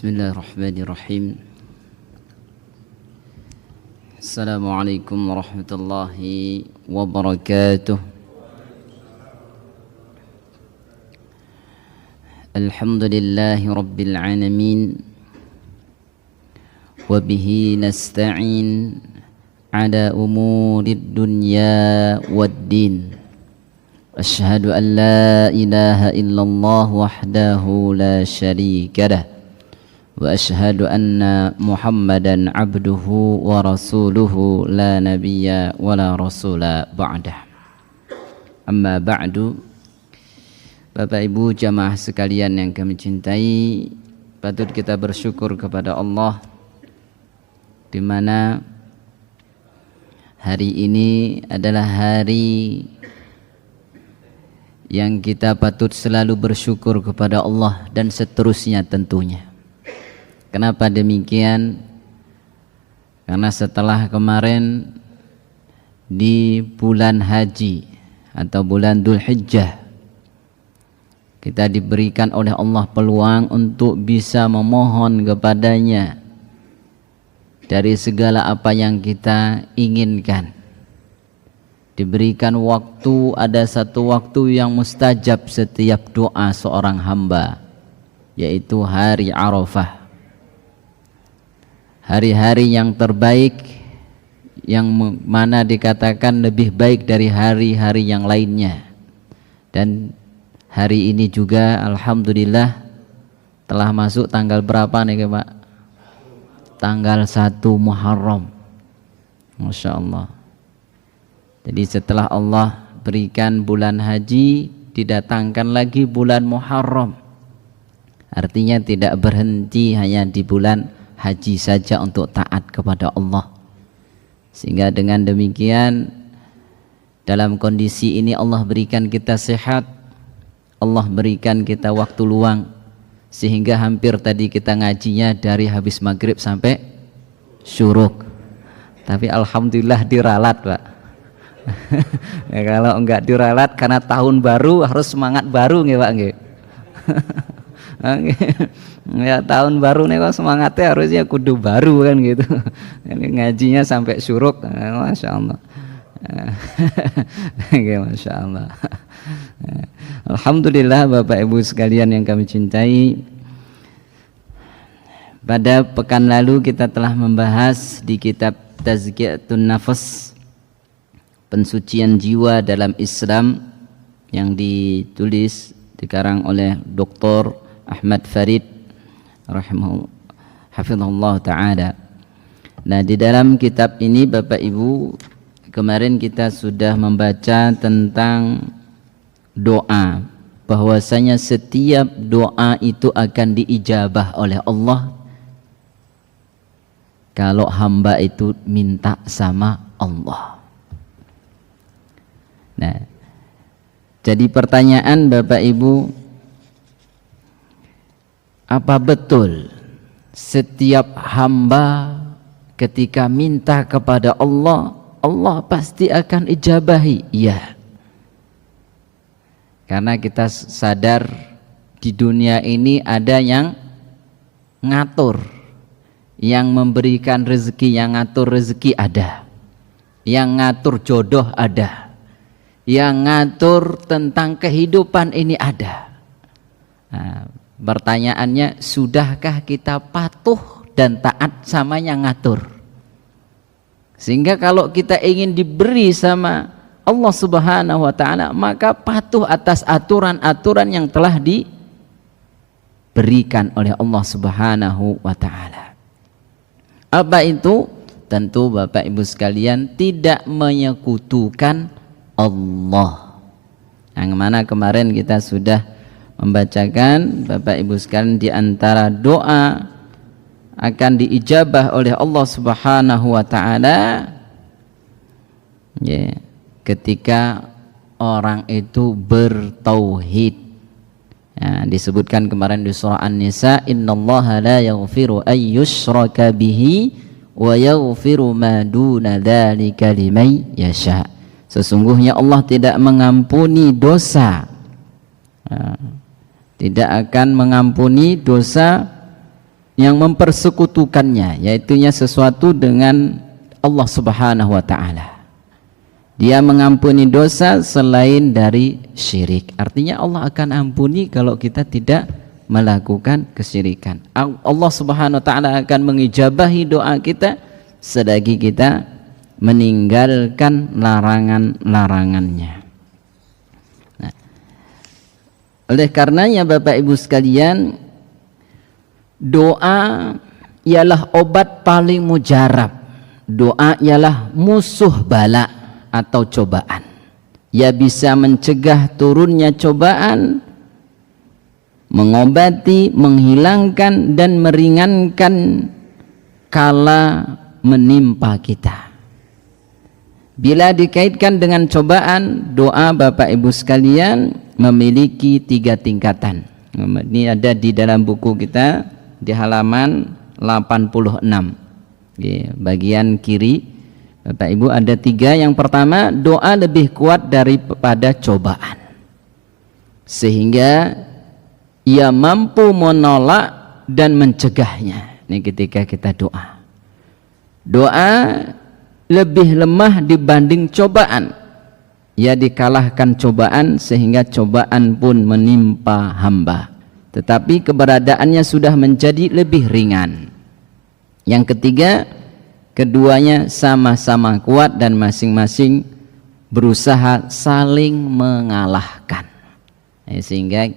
Bismillahirrahmanirrahim. Assalamualaikum warahmatullahi wabarakatuh. Alhamdulillahi rabbil alamin. Wa bihi nasta'in ala umurid dunya waddin. Ashhadu an la ilaha illallah wahdahu la syarika lah. Wa ashhadu anna Muhammadan abduhu wa rasuluhu la nabiyya wa la rasula ba'dah. Amma ba'du. Bapak Ibu jamaah sekalian yang kami cintai, patut kita bersyukur kepada Allah di mana hari ini adalah hari yang kita patut selalu bersyukur kepada Allah dan seterusnya tentunya. Kenapa demikian? Karena setelah kemarin di bulan haji atau bulan Dzulhijjah kita diberikan oleh Allah peluang untuk bisa memohon kepadanya dari segala apa yang kita inginkan. Diberikan waktu, ada satu waktu yang mustajab setiap doa seorang hamba, yaitu hari Arafah. Hari-hari yang terbaik, yang mana dikatakan lebih baik dari hari-hari yang lainnya. Dan hari ini juga alhamdulillah telah masuk tanggal berapa nih Pak? Tanggal 1 Muharram. Masya Allah. Jadi setelah Allah berikan bulan haji, didatangkan lagi bulan Muharram. Artinya tidak berhenti hanya di bulan haji saja untuk taat kepada Allah. Sehingga dengan demikian dalam kondisi ini Allah berikan kita sehat, Allah berikan kita waktu luang, sehingga hampir tadi kita ngajinya dari habis maghrib sampai syuruk. Tapi alhamdulillah diralat Pak. Ya, kalau enggak diralat karena tahun baru harus semangat baru nggih Pak nggih. Ya tahun baru nih kok semangatnya harusnya kudu baru kan gitu. Ini ngajinya sampai syuruk, masya Allah. Masya Allah. Alhamdulillah Bapak Ibu sekalian yang kami cintai. Pada pekan lalu kita telah membahas di kitab Tazkiyatun Nafas, pensucian jiwa dalam Islam, yang ditulis dikarang oleh Dr. Ahmad Farid hafizahullah ta'ala. Nah, di dalam kitab ini Bapak Ibu, kemarin kita sudah membaca tentang doa, bahwasanya setiap doa itu akan diijabah oleh Allah kalau hamba itu minta sama Allah. Nah, jadi pertanyaan Bapak Ibu, apa betul setiap hamba ketika minta kepada Allah, Allah pasti akan ijabahi? Iya. Karena kita sadar di dunia ini ada yang ngatur, yang memberikan rezeki, yang ngatur rezeki ada, yang ngatur jodoh ada, yang ngatur tentang kehidupan ini ada. Nah, pertanyaannya, sudahkah kita patuh dan taat sama yang ngatur? Sehingga kalau kita ingin diberi sama Allah Subhanahu wa ta'ala, maka patuh atas aturan-aturan yang telah diberikan oleh Allah Subhanahu wa ta'ala. Apa itu? Tentu Bapak Ibu sekalian, tidak menyekutukan Allah. Yang mana kemarin kita sudah membacakan Bapak Ibu sekalian, di antara doa akan diijabah oleh Allah Subhanahu wa ta'ala, ketika orang itu bertauhid. Ya, disebutkan kemarin di surah An-Nisa, innallaha la yaghfiru ay yushraka bihi wa yaghfiru ma duna dzalika liman yasha. Sesungguhnya Allah tidak mengampuni dosa, tidak akan mengampuni dosa yang mempersekutukannya, yaitunya sesuatu dengan Allah Subhanahu wa taala. Dia mengampuni dosa selain dari syirik. Artinya Allah akan ampuni kalau kita tidak melakukan kesyirikan. Allah Subhanahu wa taala akan mengijabahi doa kita selagi kita meninggalkan larangan-larangannya. Nah, oleh karenanya Bapak Ibu sekalian, doa ialah obat paling mujarab. Doa ialah musuh bala atau cobaan. Ia bisa mencegah turunnya cobaan, mengobati, menghilangkan dan meringankan kala menimpa kita. Bila dikaitkan dengan cobaan, doa Bapak Ibu sekalian memiliki 3 tingkatan. Ini ada di dalam buku kita di halaman 86. Bagian kiri Bapak Ibu ada 3. Yang pertama, doa lebih kuat daripada cobaan, sehingga ia mampu menolak dan mencegahnya. Ini ketika kita doa. Doa lebih lemah dibanding cobaan. Ia dikalahkan cobaan sehingga cobaan pun menimpa hamba, tetapi keberadaannya sudah menjadi lebih ringan. Yang ketiga, keduanya sama-sama kuat dan masing-masing berusaha saling mengalahkan. Sehingga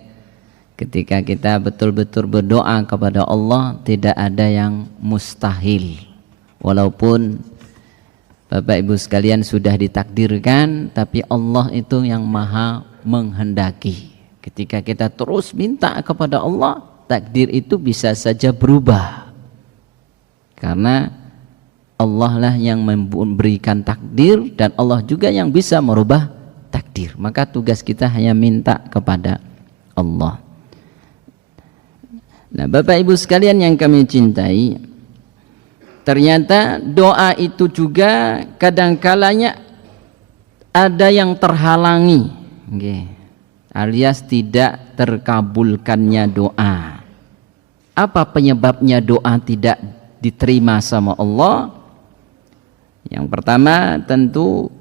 ketika kita betul-betul berdoa kepada Allah, tidak ada yang mustahil. Walaupun Bapak Ibu sekalian sudah ditakdirkan, tapi Allah itu yang maha menghendaki. Ketika kita terus minta kepada Allah, takdir itu bisa saja berubah. Karena Allah lah yang memberikan takdir dan Allah juga yang bisa merubah takdir. Maka tugas kita hanya minta kepada Allah. Nah, Bapak Ibu sekalian yang kami cintai, ternyata doa itu juga kadang-kalanya ada yang terhalangi, alias tidak terkabulkannya doa. Apa penyebabnya doa tidak diterima sama Allah? Yang pertama tentu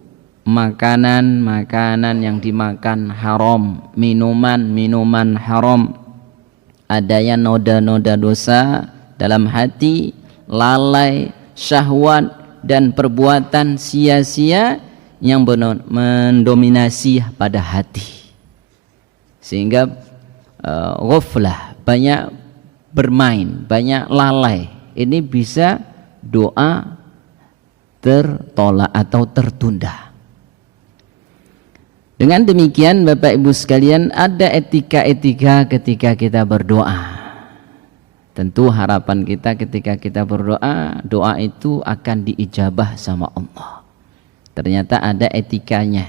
makanan yang dimakan haram, minuman haram, adanya noda-noda dosa dalam hati, lalai, syahwat dan perbuatan sia-sia yang mendominasi pada hati, sehingga ghaflah, banyak bermain, banyak lalai. Ini bisa doa tertolak atau tertunda. Dengan demikian Bapak Ibu sekalian, ada etika-etika ketika kita berdoa. Tentu harapan kita ketika kita berdoa, doa itu akan diijabah sama Allah. Ternyata ada etikanya.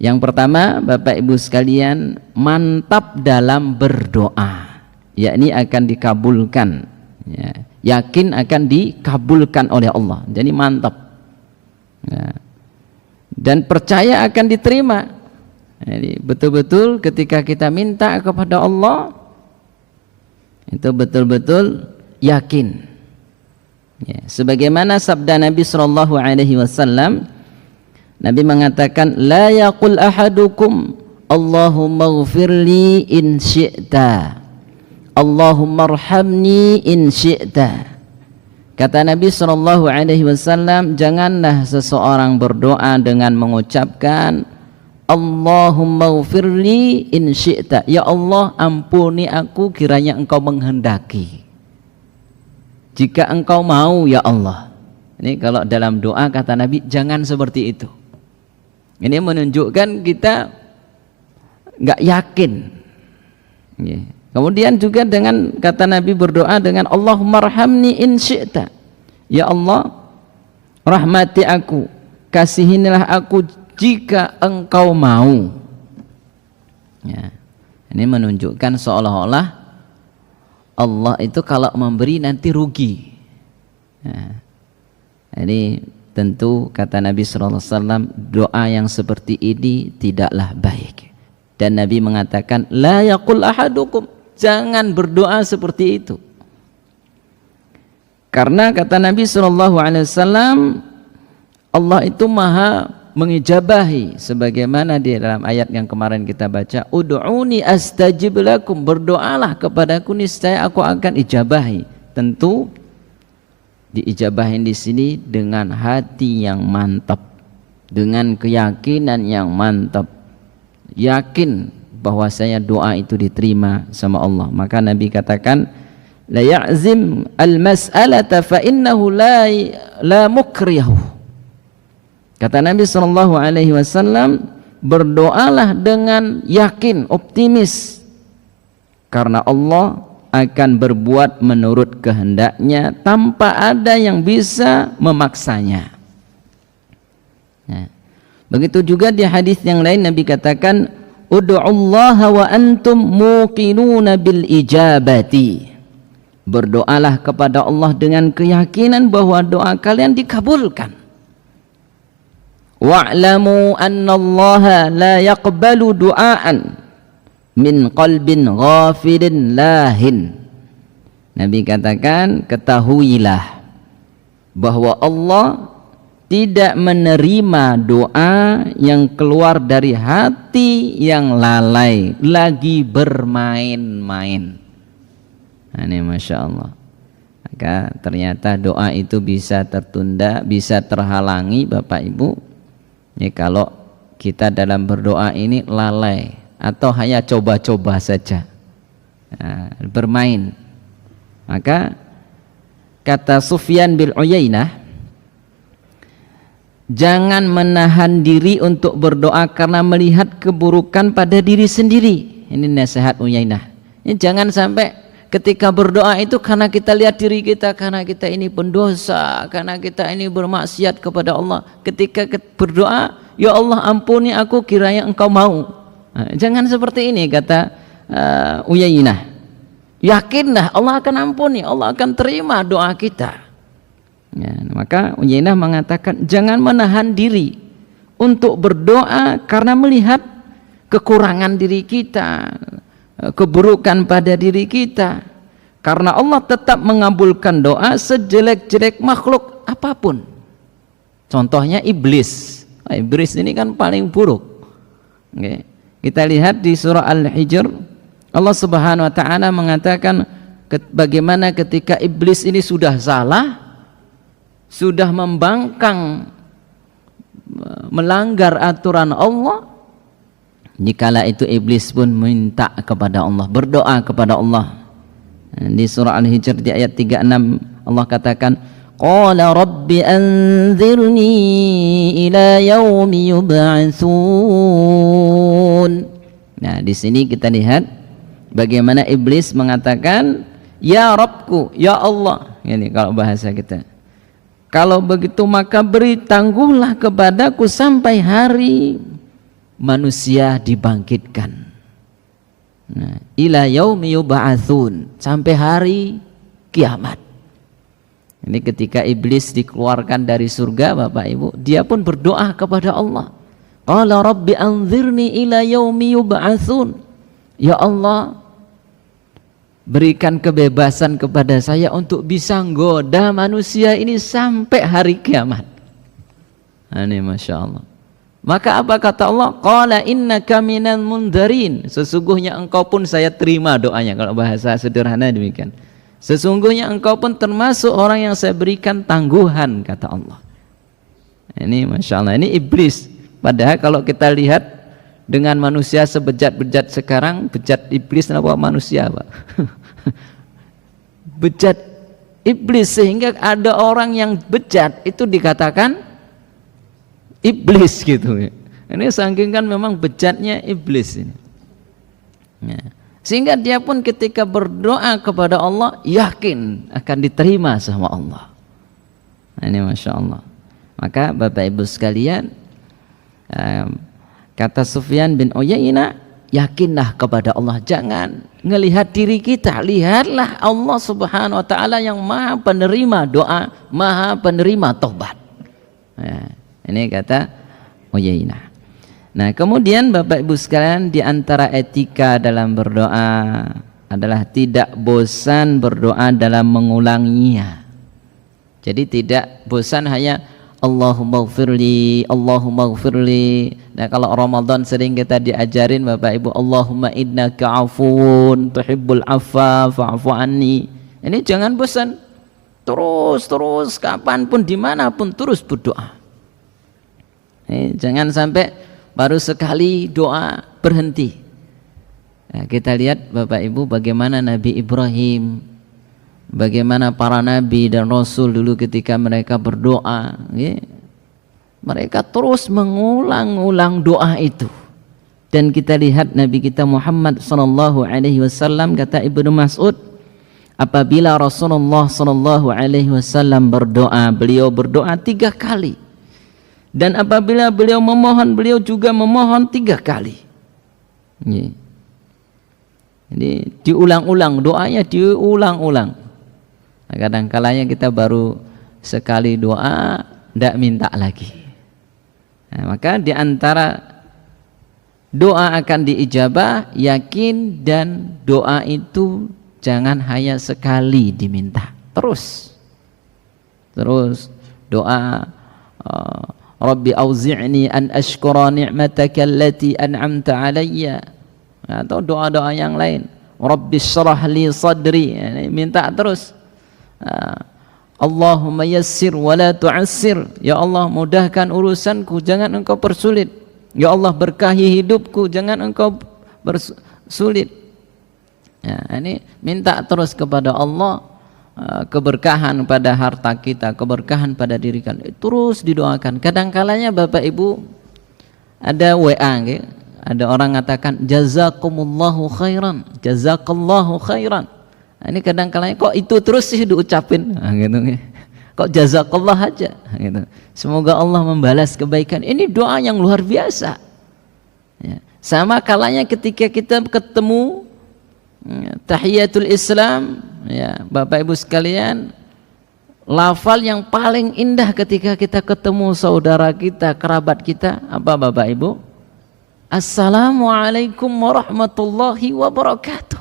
Yang pertama, Bapak Ibu sekalian, mantap dalam berdoa, yakni akan dikabulkan, ya, yakin akan dikabulkan oleh Allah. Jadi mantap, ya, dan percaya akan diterima. Jadi betul-betul ketika kita minta kepada Allah, itu betul-betul yakin, ya. Sebagaimana sabda Nabi SAW, Nabi mengatakan, la yaqul ahadukum Allahumma ghfirli in syi'ta, Allahumma arhamni in syi'ta. Kata Nabi SAW, janganlah seseorang berdoa dengan mengucapkan Allahumma ghfirli in syi'ta, ya Allah ampuni aku kiranya engkau menghendaki, jika engkau mau ya Allah. Ini kalau dalam doa kata Nabi jangan seperti itu. Ini menunjukkan kita nggak yakin, ya. Kemudian juga dengan kata Nabi berdoa dengan Allahumma arhamni in syi'ta, ya Allah rahmati aku, kasihinilah aku jika engkau mau, ya. Ini menunjukkan seolah-olah Allah itu kalau memberi nanti rugi, ya. Ini tentu kata Nabi SAW, doa yang seperti ini tidaklah baik. Dan Nabi mengatakan la yaqul ahadukum jangan berdoa seperti itu. Karena kata Nabi SAW, Allah itu maha mengijabahi, sebagaimana di dalam ayat yang kemarin kita baca, ud'uni astajib lakum, berdoalah kepadaku niscaya aku akan ijabahi. Tentu diijabahin di sini dengan hati yang mantap, dengan keyakinan yang mantap, yakin bahwasanya doa itu diterima sama Allah. Maka Nabi katakan, la ya'zim al-mas'alata fa innahu la mukrihu. Kata Nabi SAW, berdoalah dengan yakin, optimis, karena Allah akan berbuat menurut kehendaknya tanpa ada yang bisa memaksanya. Nah, begitu juga di hadis yang lain Nabi katakan, ud'ullaha wa antum muqinuna bil ijabati. Berdoalah kepada Allah dengan keyakinan bahwa doa kalian dikabulkan. Wa'lamu annallaha la yaqbalu du'aan min qalbin ghafilin lahin. Nabi katakan, ketahuilah bahwa Allah tidak menerima doa yang keluar dari hati yang lalai, lagi bermain-main. Ini Masya Allah. Maka ternyata doa itu bisa tertunda, bisa terhalangi Bapak Ibu, ya, kalau kita dalam berdoa ini lalai atau hanya coba-coba saja, bermain. Maka kata Sufyan bin Uyainah, jangan menahan diri untuk berdoa karena melihat keburukan pada diri sendiri. Ini nasihat Uyainah. Ini jangan sampai ketika berdoa itu karena kita lihat diri kita, karena kita ini pendosa, karena kita ini bermaksiat kepada Allah. Ketika berdoa, ya Allah ampuni aku kiranya engkau mau. Nah, jangan seperti ini kata Uyainah. Yakinlah Allah akan ampuni, Allah akan terima doa kita. Ya, maka Uyainah mengatakan jangan menahan diri untuk berdoa karena melihat kekurangan diri kita, keburukan pada diri kita. Karena Allah tetap mengabulkan doa sejelek-jelek makhluk apapun. Contohnya iblis. Iblis ini kan paling buruk. Okay. Kita lihat di surah Al-Hijr, Allah Subhanahu wa taala mengatakan bagaimana ketika iblis ini sudah salah, sudah membangkang, melanggar aturan Allah, dikala itu iblis pun minta kepada Allah, berdoa kepada Allah. Di surah Al-Hijr di ayat 36 Allah katakan, qala rabbi anzirni ila yaumi yub'atsun. Nah, di sini kita lihat bagaimana iblis mengatakan, ya Rabbku, ya Allah. Ini kalau bahasa kita. Kalau begitu maka beri tangguhlah kepadaku sampai hari manusia dibangkitkan. Nah, ila yaumi yub'atsun, sampai hari kiamat. Ini ketika iblis dikeluarkan dari surga Bapak Ibu, dia pun berdoa kepada Allah. Qala rabbi anzirni ila yaumi yub'atsun. Ya Allah, berikan kebebasan kepada saya untuk bisa nggoda manusia ini sampai hari kiamat. Ini Masya Allah. Maka apa kata Allah? Qala innaka minal mundharin. Sesungguhnya engkau pun saya terima doanya. Kalau bahasa sederhana demikian. Sesungguhnya engkau pun termasuk orang yang saya berikan tangguhan, kata Allah. Ini Masya Allah, ini iblis. Padahal kalau kita lihat dengan manusia sebejat-bejat sekarang, bejat iblis apa manusia Pak? Bejat iblis, sehingga ada orang yang bejat itu dikatakan iblis gitu. Ini saking kan memang bejatnya iblis ini. Ya. Sehingga dia pun ketika berdoa kepada Allah yakin akan diterima sama Allah. Ini Masya Allah. Maka Bapak Ibu sekalian, kata Sufyan bin Uyainah, yakinlah kepada Allah, jangan ngelihat diri kita, lihatlah Allah Subhanahu wa taala yang Maha penerima doa, Maha penerima tobat. Ya, ini kata Uyainah. Nah, kemudian Bapak Ibu sekalian, di antara etika dalam berdoa adalah tidak bosan berdoa dalam mengulanginya. Jadi tidak bosan hanya Allahumma gfirli, Allahumma gfirli. Nah kalau Ramadan sering kita diajarin Bapak Ibu, Allahumma innaka afuun tuhibbul afwa fa'fu anni. Ini jangan bosan, terus kapanpun dimanapun terus berdoa. Jangan sampai baru sekali doa berhenti. Nah, kita lihat Bapak Ibu bagaimana Nabi Ibrahim, bagaimana para nabi dan rasul dulu ketika mereka berdoa, ya, mereka terus mengulang-ulang doa itu. Dan kita lihat Nabi kita Muhammad sallallahu alaihi wasallam, kata Ibnu Mas'ud, apabila Rasulullah sallallahu alaihi wasallam berdoa, beliau berdoa 3 kali. Dan apabila beliau memohon, beliau juga memohon 3 kali. Ya. Jadi diulang-ulang, doanya diulang-ulang. Nah, kadang-kalanya kita baru sekali doa, tidak minta lagi. Nah, maka diantara doa akan diijabah, yakin, dan doa itu jangan hanya sekali diminta, terus doa Rabbi auzi'ni an ashkura ni'mataka allati an'amta alayya, atau doa-doa yang lain, Rabbi syrah li sadri, minta terus. Allahumma yassir wa la tu'assir, ya Allah mudahkan urusanku, jangan engkau persulit. Ya Allah berkahi hidupku, jangan engkau bersulit. Ya, ini minta terus kepada Allah keberkahan pada harta kita, keberkahan pada diri kita, terus didoakan. Kadang-kalanya Bapak Ibu ada WA, gitu. Ada orang mengatakan jazakumullahu khairan, jazakallahu khairan. Ini kadang-kalanya kok itu terus sih diucapin, gitu. Kok jazakallah aja, gitu. Semoga Allah membalas kebaikan. Ini doa yang luar biasa. Ya. Sama kalanya ketika kita ketemu tahiyatul Islam, ya Bapak Ibu sekalian, lafal yang paling indah ketika kita ketemu saudara kita, kerabat kita, apa Bapak Ibu? Assalamualaikum warahmatullahi wabarakatuh.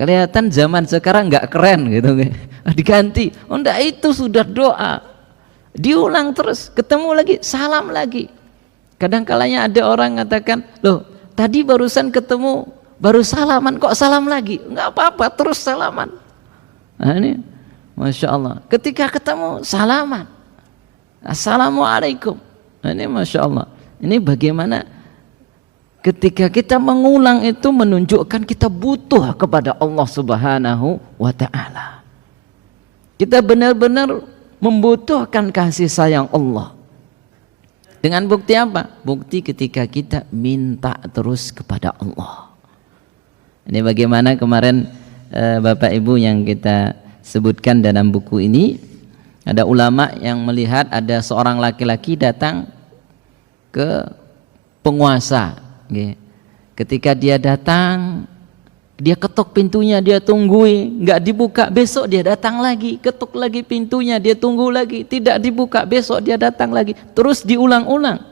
Kelihatan zaman sekarang nggak keren gitu, diganti. Oh enggak, itu sudah doa, diulang terus, ketemu lagi, salam lagi. Kadang-kalanya ada orang mengatakan, loh tadi barusan ketemu, baru salaman kok salam lagi? Enggak apa-apa, terus salaman. Nah ini Masya Allah, ketika ketemu salaman, Assalamualaikum. Nah ini Masya Allah, ini bagaimana ketika kita mengulang itu menunjukkan kita butuh kepada Allah Subhanahu wa ta'ala. Kita benar-benar membutuhkan kasih sayang Allah. Dengan bukti apa? Bukti ketika kita minta terus kepada Allah. Ini bagaimana kemarin Bapak Ibu yang kita sebutkan dalam buku ini, ada ulama yang melihat ada seorang laki-laki datang ke penguasa. Ketika dia datang, dia ketuk pintunya, dia tunggui, nggak dibuka, besok dia datang lagi, ketuk lagi pintunya, dia tunggu lagi, tidak dibuka, besok dia datang lagi, terus diulang-ulang.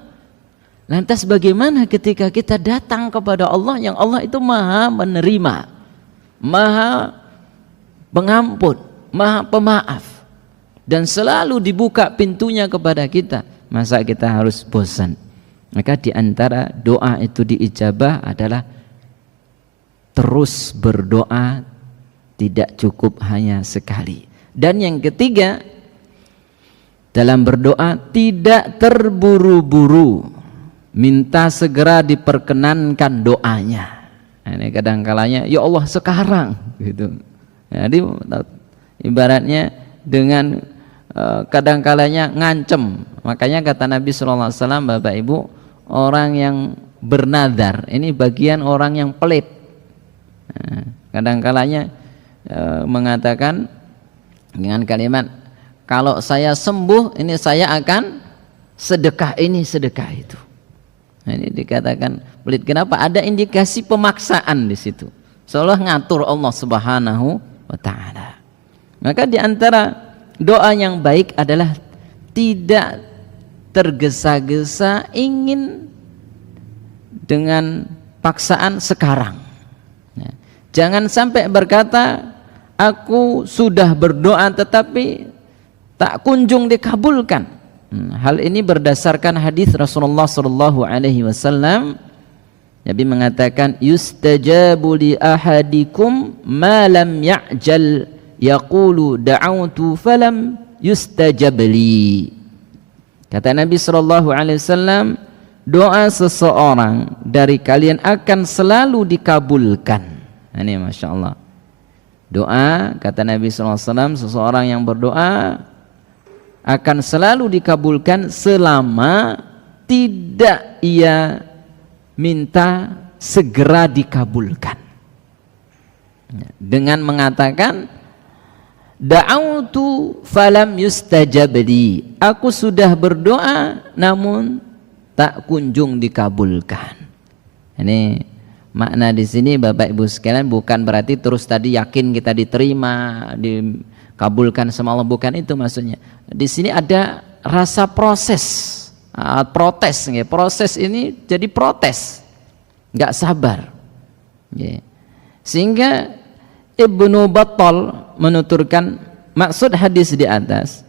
Lantas bagaimana ketika kita datang kepada Allah yang Allah itu maha menerima, maha pengampun, maha pemaaf, dan selalu dibuka pintunya kepada kita, masa kita harus bosan? Maka di antara doa itu diijabah adalah terus berdoa, tidak cukup hanya sekali. Dan yang ketiga, dalam berdoa tidak terburu-buru, minta segera diperkenankan doanya. Nah, ini kadang-kalanya ya Allah sekarang gitu. Jadi ibaratnya dengan kadang-kalanya ngancem. Makanya kata Nabi SAW, Bapak Ibu, orang yang bernadar ini bagian orang yang pelit. Nah, kadang-kalanya mengatakan dengan kalimat, kalau saya sembuh ini saya akan sedekah ini sedekah itu. Nah, ini dikatakan pelit. Kenapa? Ada indikasi pemaksaan di situ, seolah ngatur Allah Subhanahu wa ta'ala. Maka di antara doa yang baik adalah tidak tergesa-gesa ingin dengan paksaan sekarang. Jangan sampai berkata, aku sudah berdoa tetapi tak kunjung dikabulkan. Hal ini berdasarkan hadis Rasulullah sallallahu alaihi wasallam. Nabi mengatakan, yustajabu li ahadikum ma lam ya'jal yaqulu da'autu falam yustajab li. Kata Nabi sallallahu alaihi wasallam, doa seseorang dari kalian akan selalu dikabulkan. Ini Masya Allah. Doa, kata Nabi sallallahu alaihi wasallam, seseorang yang berdoa akan selalu dikabulkan selama tidak ia minta segera dikabulkan. Dengan mengatakan, da'autu falam yustajab li, aku sudah berdoa namun tak kunjung dikabulkan. Ini makna di sini Bapak Ibu sekalian bukan berarti terus tadi yakin kita diterima, dikabulkan sama Allah, bukan itu maksudnya. Di sini ada rasa proses. Protes, proses ini jadi protes, nggak sabar, sehingga Ibnu Battal menuturkan maksud hadis di atas,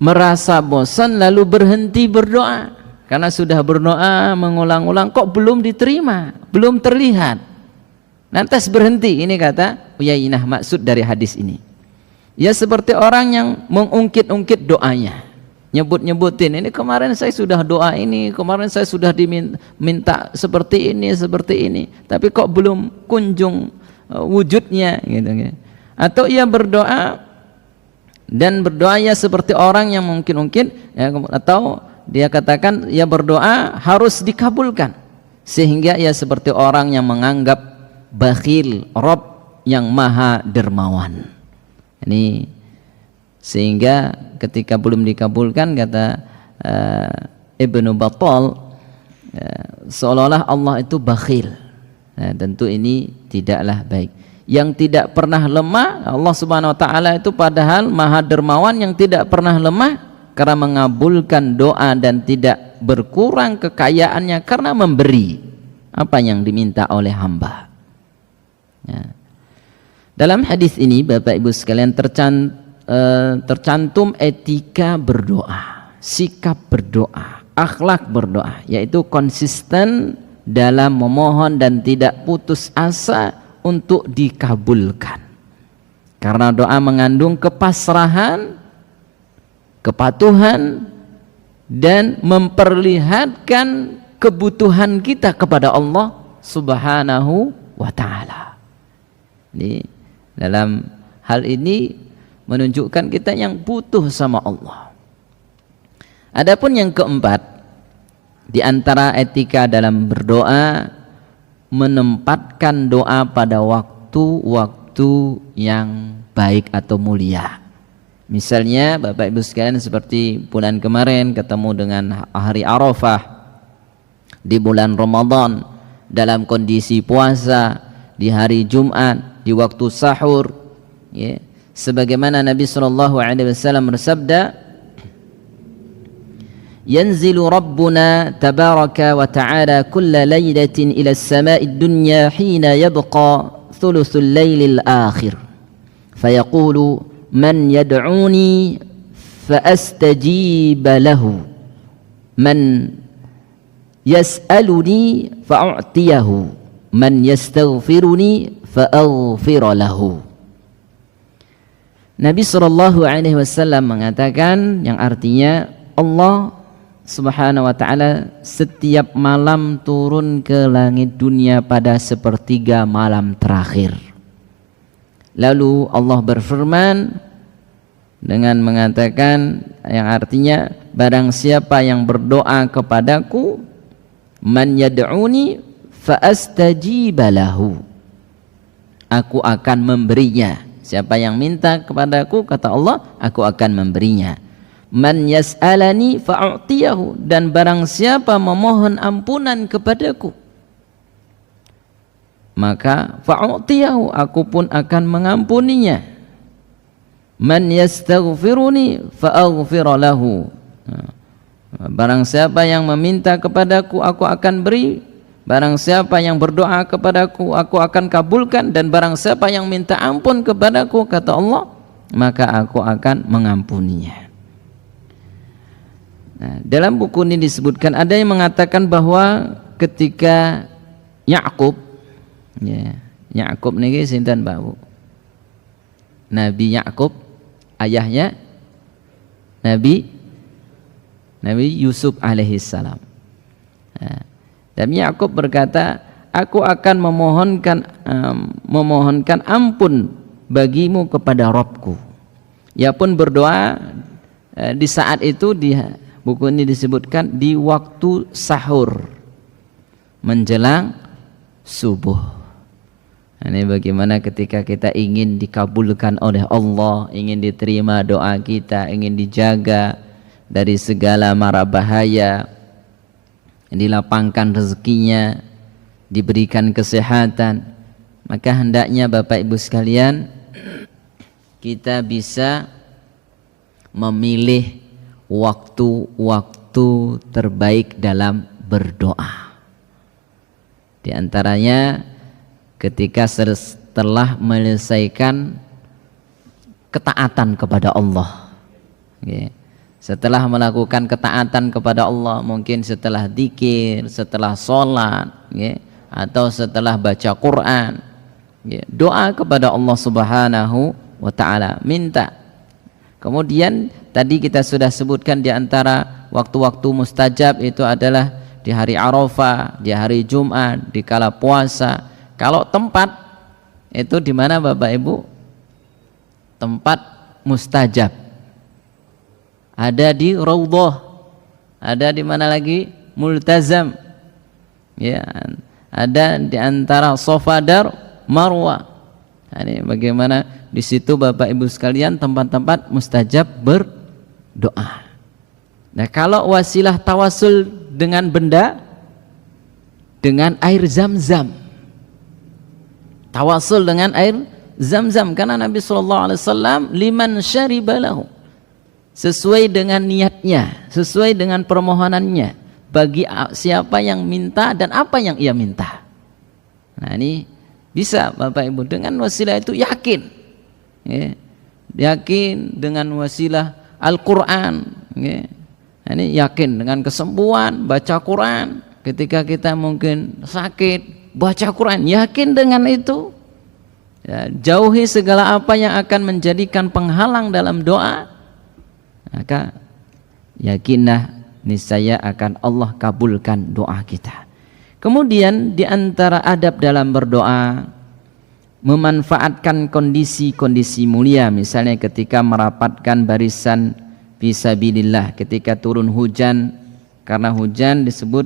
merasa bosan lalu berhenti berdoa karena sudah berdoa mengulang-ulang kok belum diterima, belum terlihat, lantas berhenti. Ini kata Uyainah maksud dari hadis ini, ya seperti orang yang mengungkit-ungkit doanya, nyebut-nyebutin, ini kemarin saya sudah doa ini, kemarin saya sudah diminta seperti ini, tapi kok belum kunjung wujudnya gitu. Atau ia berdoa dan berdoanya seperti orang yang mungkin ya, atau dia katakan ia berdoa harus dikabulkan, sehingga ia seperti orang yang menganggap bakhil Rabb yang maha dermawan. Ini sehingga ketika belum dikabulkan, kata Ibnu Battal, seolah-olah Allah itu bakhil. Tentu ini tidaklah baik. Yang tidak pernah lemah, Allah Subhanahu wa taala itu padahal maha dermawan yang tidak pernah lemah karena mengabulkan doa dan tidak berkurang kekayaannya karena memberi apa yang diminta oleh hamba. Dalam hadis ini Bapak Ibu sekalian tercantum etika berdoa, sikap berdoa, akhlak berdoa, yaitu konsisten dalam memohon dan tidak putus asa untuk dikabulkan. Karena doa mengandung kepasrahan, kepatuhan, dan memperlihatkan kebutuhan kita kepada Allah Subhanahu wa ta'ala. Dalam hal ini menunjukkan kita yang butuh sama Allah. Adapun yang keempat, di antara etika dalam berdoa, menempatkan doa pada waktu-waktu yang baik atau mulia. Misalnya Bapak Ibu sekalian seperti bulan kemarin ketemu dengan hari Arafah, di bulan Ramadan dalam kondisi puasa, di hari Jumat di waktu sahur, ya. Sebagaimana Nabi SAW bersabda, yanzilu Rabbuna tabaraka wa ta'ala kulla laylatin ila as-sama'i ad-dunya hina yabqa thuluthul laylil akhir fayaqulu man yad'uni fa astajiba lahu man yas'aluni fa a'tiyahu man yastaghfiruni fa aghfir lahu. Nabi SAW mengatakan, yang artinya Allah Subhanahu wa ta'ala setiap malam turun ke langit dunia pada sepertiga malam terakhir. Lalu Allah berfirman dengan mengatakan, yang artinya barang siapa yang berdoa kepadaku, man yad'uni fa astajiba lahu, aku akan memberinya. Siapa yang minta kepadaku, kata Allah, aku akan memberinya. Man yas'alani fa'u'tiyahu, dan barang siapa memohon ampunan kepadaku, maka fa'u'tiyahu, aku pun akan mengampuninya. Man yastaghfiruni fa'aghfir lahu, barang siapa yang meminta kepadaku, aku akan beri. barang siapa yang berdoa kepadaku aku akan kabulkan, dan barang siapa yang minta ampun kepadaku, kata Allah, maka aku akan mengampuninya. Nah, dalam buku ini disebutkan, ada yang mengatakan bahwa ketika Yakub, ya, Yakub niki sinten Pak Bu? Nabi Yakub, ayahnya Nabi Yusuf alaihissalam. Nah, dan Yakub berkata, aku akan memohonkan ampun bagimu kepada Rabbku. Ia pun berdoa di saat itu, di buku ini disebutkan di waktu sahur menjelang subuh. Ini bagaimana ketika kita ingin dikabulkan oleh Allah, ingin diterima doa kita, ingin dijaga dari segala mara bahaya, dilapangkan rezekinya, diberikan kesehatan, maka hendaknya Bapak Ibu sekalian kita bisa memilih waktu-waktu terbaik dalam berdoa. Di antaranya ketika setelah menyelesaikan ketaatan kepada Allah, setelah melakukan ketaatan kepada Allah, mungkin setelah dzikir, setelah sholat, atau setelah baca Quran, doa kepada Allah Subhanahu wa ta'ala, minta. Kemudian tadi kita sudah sebutkan di antara waktu-waktu mustajab itu adalah di hari Arafah, di hari Jumat, di kala puasa. Kalau tempat itu di mana Bapak Ibu? Tempat mustajab. Ada di Raudhah, ada di mana lagi? Multazam. Ya, ada di antara Safa dan Marwah. Ini bagaimana di situ Bapak Ibu sekalian tempat-tempat mustajab berdoa. Nah, kalau wasilah tawasul dengan benda, dengan air Zam-Zam. Tawasul dengan air Zam-Zam, karena Nabi SAW liman syaribalahu, sesuai dengan niatnya, sesuai dengan permohonannya, bagi siapa yang minta dan apa yang ia minta. Nah, ini bisa Bapak Ibu dengan wasilah itu yakin, yakin dengan wasilah Al-Quran, nah, ini yakin dengan kesembuhan, baca Quran. Ketika kita mungkin sakit, baca Quran, yakin dengan itu, ya, jauhi segala apa yang akan menjadikan penghalang dalam doa, maka yakinlah niscaya akan Allah kabulkan doa kita. Kemudian di antara adab dalam berdoa, memanfaatkan kondisi-kondisi mulia, misalnya ketika merapatkan barisan fisabilillah, ketika turun hujan, karena hujan disebut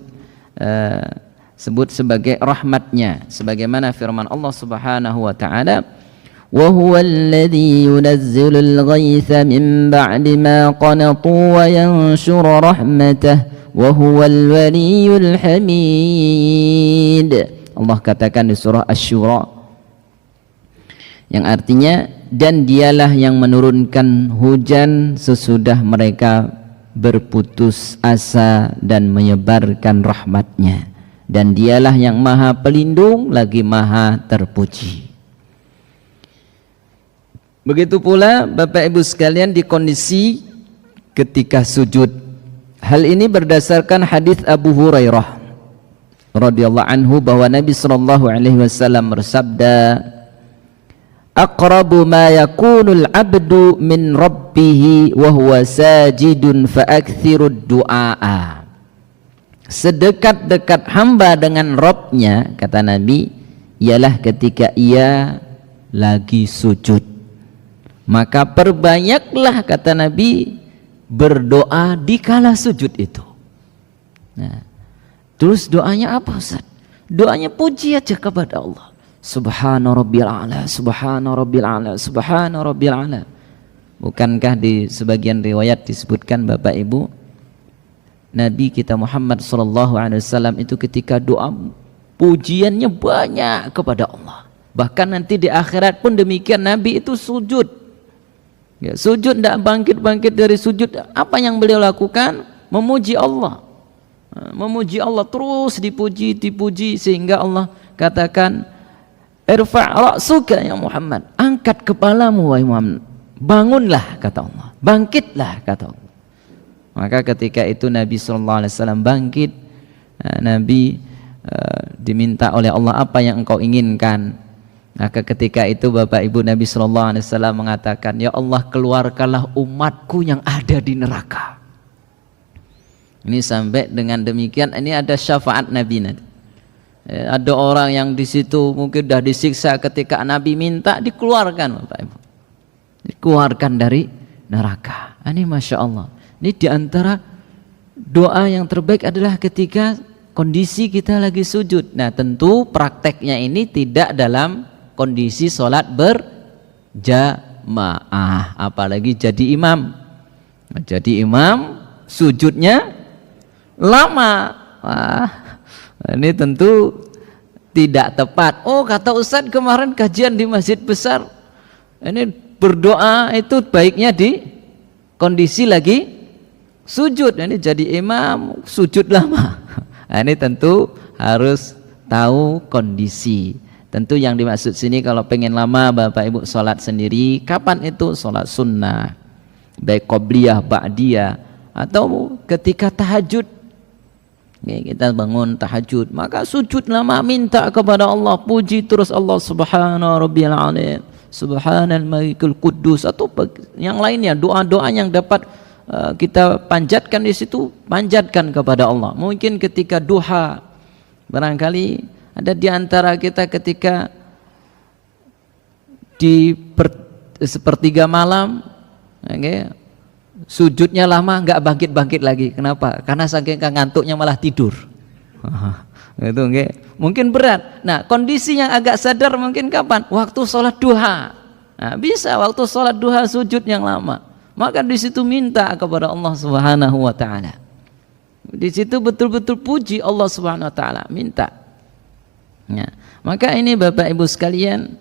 sebagai rahmatnya, sebagaimana firman Allah Subhanahu wa ta'ala, wa huwal ladzi yunazzilul ghaitha min ba'di ma qanatu wa yanshuru rahmatah wa huwal waliyyul hamid. Allah katakan di surah Asy-Syura, yang artinya, dan dialah yang menurunkan hujan sesudah mereka berputus asa dan menyebarkan rahmatnya, dan dialah yang maha pelindung lagi maha terpuji. Begitu pula Bapak Ibu sekalian di kondisi ketika sujud. Hal ini berdasarkan hadis Abu Hurairah radhiyallahu anhu bahwa Nabi sallallahu alaihi wasallam bersabda, aqrabu ma yakunul abdu min rabbih wa huwa sajidun fa aktsirud du'a. Sedekat-dekat hamba dengan Rabbnya, kata Nabi, ialah ketika ia lagi sujud. Maka perbanyaklah, kata Nabi, berdoa di kala sujud itu. Nah, terus doanya apa Ustaz? Doanya puji aja kepada Allah. Subhana rabbil a'la, subhana rabbil a'la, subhana rabbil a'la. Bukankah di sebagian riwayat disebutkan Bapak Ibu, Nabi kita Muhammad SAW itu ketika doa pujiannya banyak kepada Allah. Bahkan nanti di akhirat pun demikian, Nabi itu sujud. Ya, sujud, tidak bangkit-bangkit dari sujud. Apa yang beliau lakukan? Memuji Allah. memuji Allah, terus dipuji sehingga Allah katakan, irfa' ra'suka ya Muhammad, angkat kepalamu wahai Muhammad, bangunlah kata Allah, bangkitlah kata Allah. Maka ketika itu Nabi SAW bangkit, Nabi diminta oleh Allah, apa yang engkau inginkan? Maka ketika itu Bapak Ibu, Nabi SAW mengatakan, ya Allah, keluarkanlah umatku yang ada di neraka. Ini sampai dengan demikian, ini ada syafaat Nabi nanti. Ada orang yang di situ mungkin sudah disiksa, ketika Nabi minta dikeluarkan, Bapak Ibu, dikeluarkan dari neraka. Ini Masya Allah. Ini diantara doa yang terbaik adalah ketika kondisi kita lagi sujud. Nah tentu prakteknya ini tidak dalam kondisi sholat berjamaah, apalagi jadi imam. Jadi imam sujudnya lama. Wah, ini tentu tidak tepat. Oh, kata Ustadz kemarin kajian di masjid besar, ini berdoa itu baiknya di kondisi lagi sujud. Ini jadi imam sujud lama. Nah, ini tentu harus tahu kondisi. Tentu yang dimaksud sini kalau pengen lama Bapak Ibu sholat sendiri, kapan itu? Sholat sunnah, baik qobliyah, ba'diyah, atau ketika tahajud. Kita bangun tahajud, maka sujud lama, minta kepada Allah, puji terus Allah, subhana rabbiyal alim, subhanal malikul quddus, atau yang lainnya, doa-doa yang dapat kita panjatkan di situ, panjatkan kepada Allah. Mungkin ketika duha, barangkali ada di antara kita ketika di sepertiga malam, okay, sujudnya lama, nggak bangkit-bangkit lagi. Kenapa? Karena saking ngantuknya malah tidur. Itu okay. Mungkin berat. Nah, kondisi yang agak sadar mungkin kapan? Waktu sholat duha. Nah, bisa waktu sholat duha sujud yang lama. Maka di situ minta kepada Allah Subhanahu wa taala. Di situ betul-betul puji Allah Subhanahu wa taala, minta. Ya. Maka ini Bapak Ibu sekalian,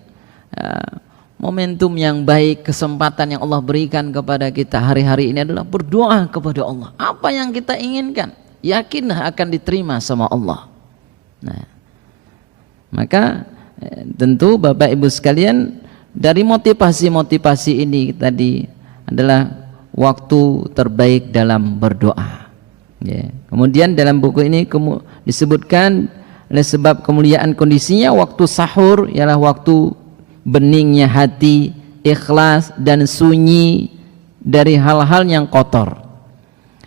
momentum yang baik, kesempatan yang Allah berikan kepada kita hari-hari ini adalah berdoa kepada Allah. Apa yang kita inginkan, yakinlah akan diterima sama Allah. Nah, maka tentu Bapak Ibu sekalian, dari motivasi-motivasi ini tadi adalah waktu terbaik dalam berdoa. Ya. Kemudian dalam buku ini disebutkan oleh sebab kemuliaan kondisinya, waktu sahur ialah waktu beningnya hati, ikhlas dan sunyi dari hal-hal yang kotor.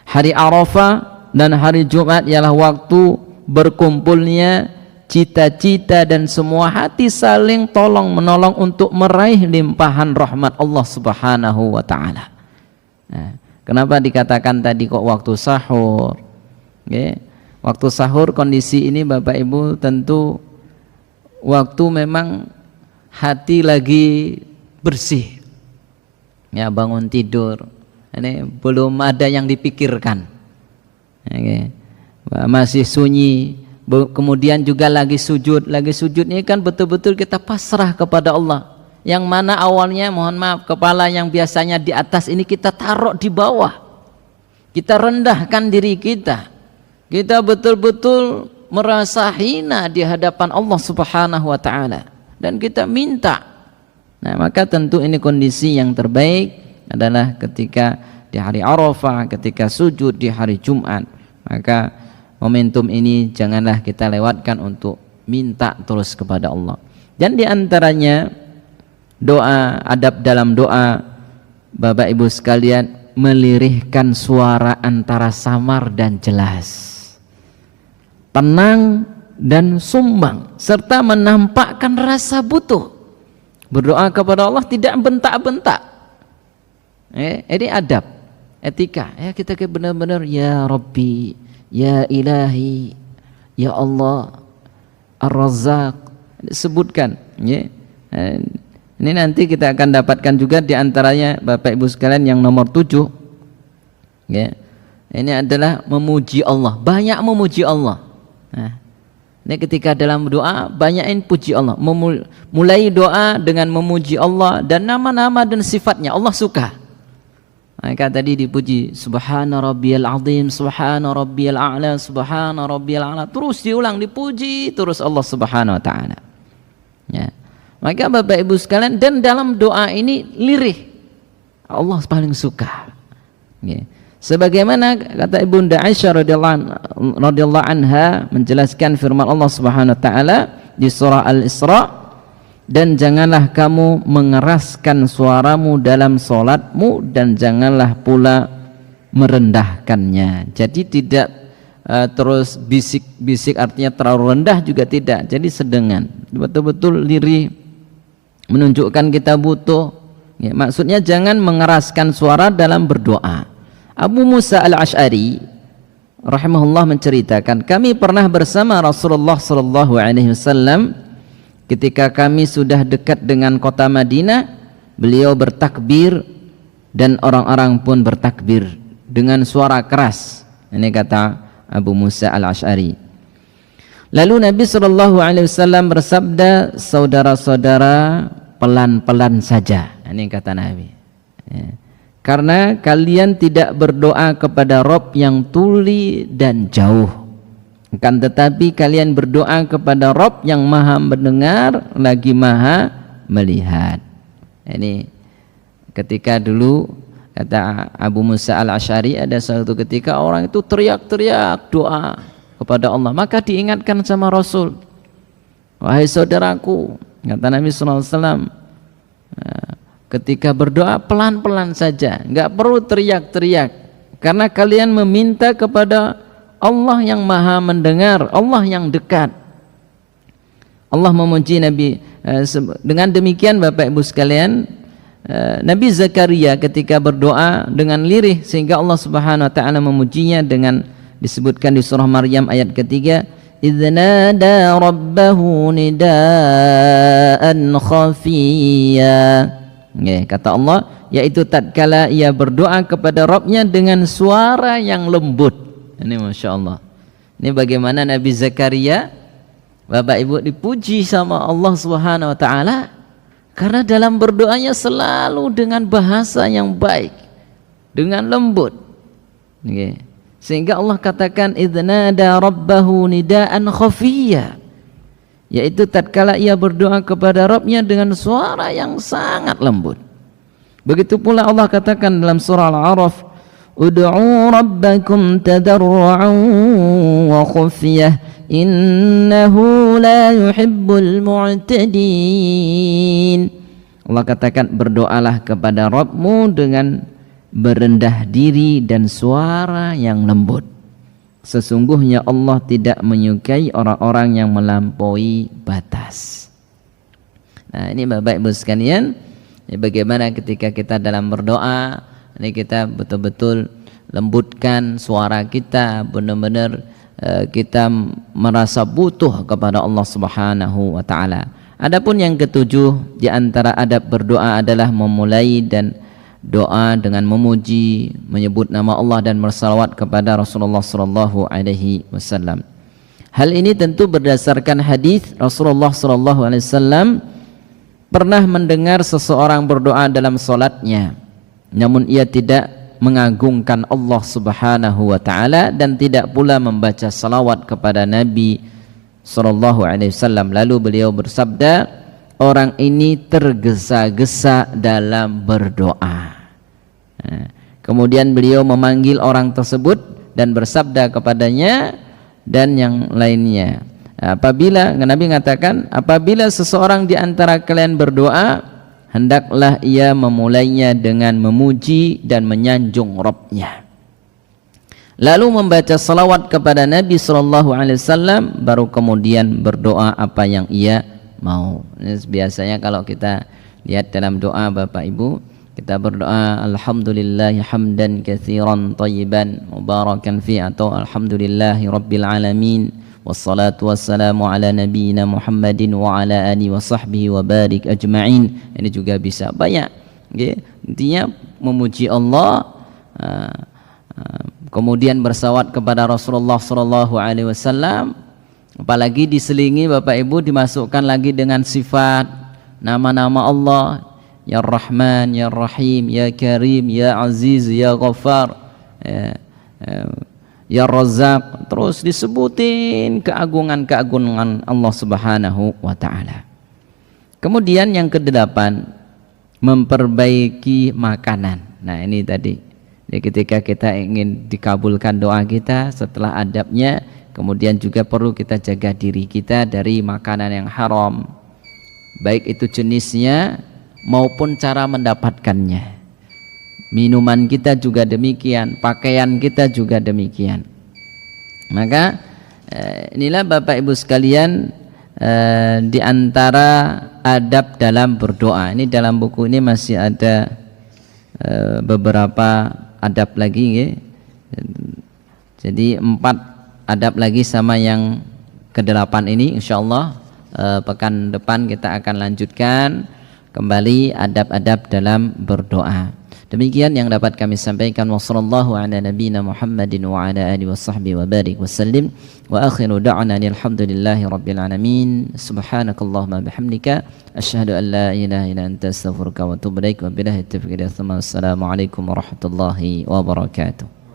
Hari Arafah dan hari Jumat ialah waktu berkumpulnya cita-cita dan semua hati saling tolong menolong untuk meraih limpahan rahmat Allah Subhanahu wa taala. Nah, kenapa dikatakan tadi kok waktu sahur? Okay. Waktu sahur kondisi ini Bapak Ibu tentu waktu memang hati lagi bersih. Ya, bangun tidur. Ini belum ada yang dipikirkan. Okay. Masih sunyi. Kemudian juga lagi sujud. Lagi sujud ini kan betul-betul kita pasrah kepada Allah. Yang mana awalnya, mohon maaf, kepala yang biasanya di atas ini kita taruh di bawah. Kita rendahkan diri kita. Kita betul-betul merasa hina di hadapan Allah Subhanahu wa taala dan kita minta. Nah, maka tentu ini kondisi yang terbaik adalah ketika di hari Arafah, ketika sujud di hari Jumat. Maka momentum ini janganlah kita lewatkan untuk minta terus kepada Allah. Dan di antaranya doa, adab dalam doa Bapak Ibu sekalian, melirihkan suara antara samar dan jelas, tenang dan sumbang, serta menampakkan rasa butuh. Berdoa kepada Allah tidak bentak-bentak. Ini adab, etika. Ya, kita benar-benar ya Rabbi, ya Ilahi, ya Allah, Ar-Razzaq, sebutkan. Ya. Ini nanti kita akan dapatkan juga di antaranya Bapak Ibu sekalian yang nomor 7. Ya. Ini adalah memuji Allah, banyak memuji Allah. Nah, ini ketika dalam doa banyakin puji Allah. Mulai doa dengan memuji Allah dan nama-nama dan sifatnya Allah suka. Maka tadi dipuji subhana rabbiyal azim, subhana rabbiyal a'la, subhana rabbiyal a'la, terus diulang, dipuji terus Allah Subhanahu wa taala. Ya. Maka Bapak Ibu sekalian, dan dalam doa ini lirih. Allah paling suka. Ya. Sebagaimana kata Ibunda Aisyah radhiyallahu anha menjelaskan firman Allah Subhanahu wa taala di surah Al-Isra, dan janganlah kamu mengeraskan suaramu dalam solatmu, dan janganlah pula merendahkannya. Jadi tidak terus bisik-bisik, artinya terlalu rendah juga tidak. Jadi sedengan, betul-betul lirih, menunjukkan kita butuh. Ya, maksudnya jangan mengeraskan suara dalam berdoa. Abu Musa al-Ash'ari rahimahullah menceritakan, kami pernah bersama Rasulullah sallallahu alaihi wasallam. Ketika kami sudah dekat dengan kota Madinah, beliau bertakbir dan orang-orang pun bertakbir dengan suara keras. Ini kata Abu Musa al-Ash'ari. Lalu Nabi SAW bersabda, saudara-saudara, pelan-pelan saja. Ini kata Nabi. Ya. Karena kalian tidak berdoa kepada Rabb yang tuli dan jauh, kan tetapi kalian berdoa kepada Rabb yang maha mendengar lagi maha melihat. Ini ketika dulu kata Abu Musa al-Ash'ari, ada suatu ketika orang itu teriak-teriak doa kepada Allah, maka diingatkan sama Rasul, wahai saudaraku, kata Nabi SAW, ketika berdoa pelan-pelan saja, nggak perlu teriak-teriak, karena kalian meminta kepada Allah yang maha mendengar, Allah yang dekat. Allah memuji Nabi. Dengan demikian Bapak Ibu sekalian, Nabi Zakaria ketika berdoa dengan lirih, sehingga Allah Subhanahu wa taala memujinya dengan disebutkan di surah Maryam ayat ketiga, idznada rabbahu nidaan khafiyya. Kata Allah, yaitu tatkala ia berdoa kepada Rabbnya dengan suara yang lembut. Ini Masya Allah. Ini bagaimana Nabi Zakaria, Bapak Ibu, dipuji sama Allah Subhanahu wa taala karena dalam berdoanya selalu dengan bahasa yang baik, dengan lembut. Sehingga Allah katakan idznada rabbahu nidaan khafiyya, yaitu tatkala ia berdoa kepada Rabbnya dengan suara yang sangat lembut. Begitu pula Allah katakan dalam surah Al-A'raf, ud'u rabbakum tadarru'an wa khufyah innahu la yuhibbul mu'tadin. Allah katakan, berdoalah kepada Rabbmu dengan berendah diri dan suara yang lembut. Sesungguhnya Allah tidak menyukai orang-orang yang melampaui batas. Nah, ini Bapak Ibu sekalian, bagaimana ketika kita dalam berdoa, ini kita betul-betul lembutkan suara kita, benar-benar kita merasa butuh kepada Allah Subhanahu wa taala. Adapun yang ketujuh di antara adab berdoa adalah memulai dan doa dengan memuji, menyebut nama Allah dan bersalawat kepada Rasulullah sallallahu alaihi wasallam. Hal ini tentu berdasarkan hadis Rasulullah sallallahu alaihi wasallam pernah mendengar seseorang berdoa dalam salatnya, namun ia tidak mengagungkan Allah Subhanahu wa taala dan tidak pula membaca salawat kepada Nabi sallallahu alaihi wasallam. Lalu beliau bersabda, orang ini tergesa-gesa dalam berdoa. Kemudian beliau memanggil orang tersebut dan bersabda kepadanya dan yang lainnya. Apabila Nabi mengatakan, apabila seseorang di antara kalian berdoa, hendaklah ia memulainya dengan memuji dan menyanjung Rabbnya, lalu membaca salawat kepada Nabi SAW, baru kemudian berdoa apa yang ia mau. Ini biasanya kalau kita lihat dalam doa Bapak Ibu, kita berdoa alhamdulillahi hamdan katsiran thayyiban mubarakan fi, atau alhamdulillahi rabbil alamin wassalatu wassalamu ala nabiyyina Muhammadin wa ala alihi wa sahbihi wa barik ajma'in. Ini juga bisa banyak. Okay. Intinya memuji Allah, kemudian bersalawat kepada Rasulullah sallallahu alaihi wasallam, apalagi diselingi Bapak Ibu dimasukkan lagi dengan sifat nama-nama Allah ya Rahman, ya Rahim, ya Karim, ya Aziz, ya Ghaffar, ya Razzaq, terus disebutin keagungan-keagungan Allah Subhanahu wa taala. Kemudian yang kedelapan, memperbaiki makanan. Nah, ini tadi. Jadi ketika kita ingin dikabulkan doa kita, setelah adabnya, kemudian juga perlu kita jaga diri kita dari makanan yang haram, baik itu jenisnya maupun cara mendapatkannya. Minuman kita juga demikian, pakaian kita juga demikian. Maka inilah Bapak Ibu sekalian, di antara adab dalam berdoa. Ini dalam buku ini masih ada beberapa adab lagi ya. Jadi 4 adab lagi sama yang ke-8 ini, insyaallah pekan depan kita akan lanjutkan kembali adab-adab dalam berdoa. Demikian yang dapat kami sampaikan. Wassallallahu ala nabiyyina Muhammadin wa ala alihi washabbihi wa barik wasallim. Wa akhiru da'wana alhamdulillahi rabbil alamin. Subhanakallahumma bihamdika asyhadu an la ilaha illa anta astaghfiruka wa atubu ilaik. Wa billahi taufiq. Assalamu alaikum warahmatullahi wabarakatuh.